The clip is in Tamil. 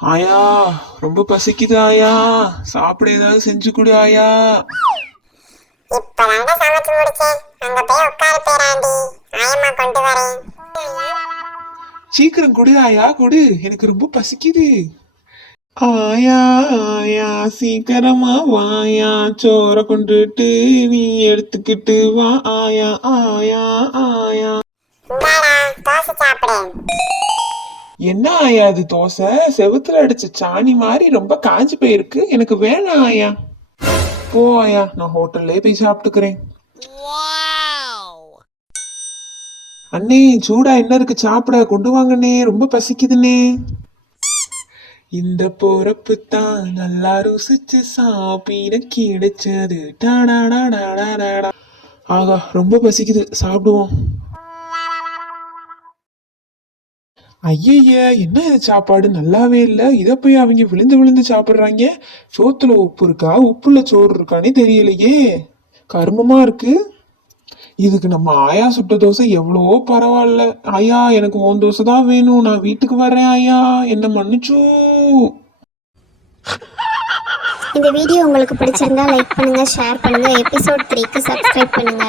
ஆயா, ரொம்ப பசிக்குது ஆயா. சாப்பிட ஏதாவது செஞ்சு கொடு ஆயா. இப்பதாங்க சமைச்சு முடிச்சேன். அங்க போய் உட்கார பேராண்டி. ஆயம்மா கொண்டு வரேன். சீக்கிரம் கொடு ஆயா, கொடு. எனக்கு ரொம்ப பசிக்குது. ஆயா ஆயா, சீக்கிரமா வாயா. சோற கொண்டுட்டு நீ எடுத்துக்கிட்டு வா ஆயா ஆயா ஆயா. இந்தாடா தோசை சாப்பிடு. என்ன ஆயா அது தோசை? செவுத்துல அடிச்ச சாணி மாதிரி ரொம்ப காஞ்சு போயிருக்கு. எனக்கு வேணாம் ஆயா. போ ஆயா, நான் ஹோட்டல்லே போய் சாப்பிட்டுக்கிறேன். அண்ணே, சூடா என்ன இருக்கு சாப்பிட? கொண்டு வாங்கண்ணே, ரொம்ப பசிக்குதுண்ணே. இந்த போறப்பு தான் நல்லா ருசிச்சு சாப்பிட கிடைச்சது. டாடாடாடாடாடா. ஆகா, ரொம்ப பசிக்குது, சாப்பிடுவோம். ஐயய்ய, என்ன இது சாப்பாடு நல்லாவே இல்ல. இத போய் அவங்க விழுந்து விழுந்து சாப்பிடுறாங்க. சோத்துல உப்பு இருக்கா, உப்புல சோறு இருக்கானே தெரியலையே. கருமமா இருக்கு. இதுக்கு நம்ம ஆயா சுட்ட தோசை எவ்வளவோ பரவாயில்ல. ஆயா, எனக்கு உன் தோசை தான் வேணும். நான் வீட்டுக்கு வரேன் ஆயா, என்ன மன்னிச்சு. இந்த வீடியோ உங்களுக்கு பிடிச்சிருந்தா லைக் பண்ணுங்க, ஷேர் பண்ணுங்க. எபிசோட் 3க்கு சப்ஸ்கிரைப் பண்ணுங்க.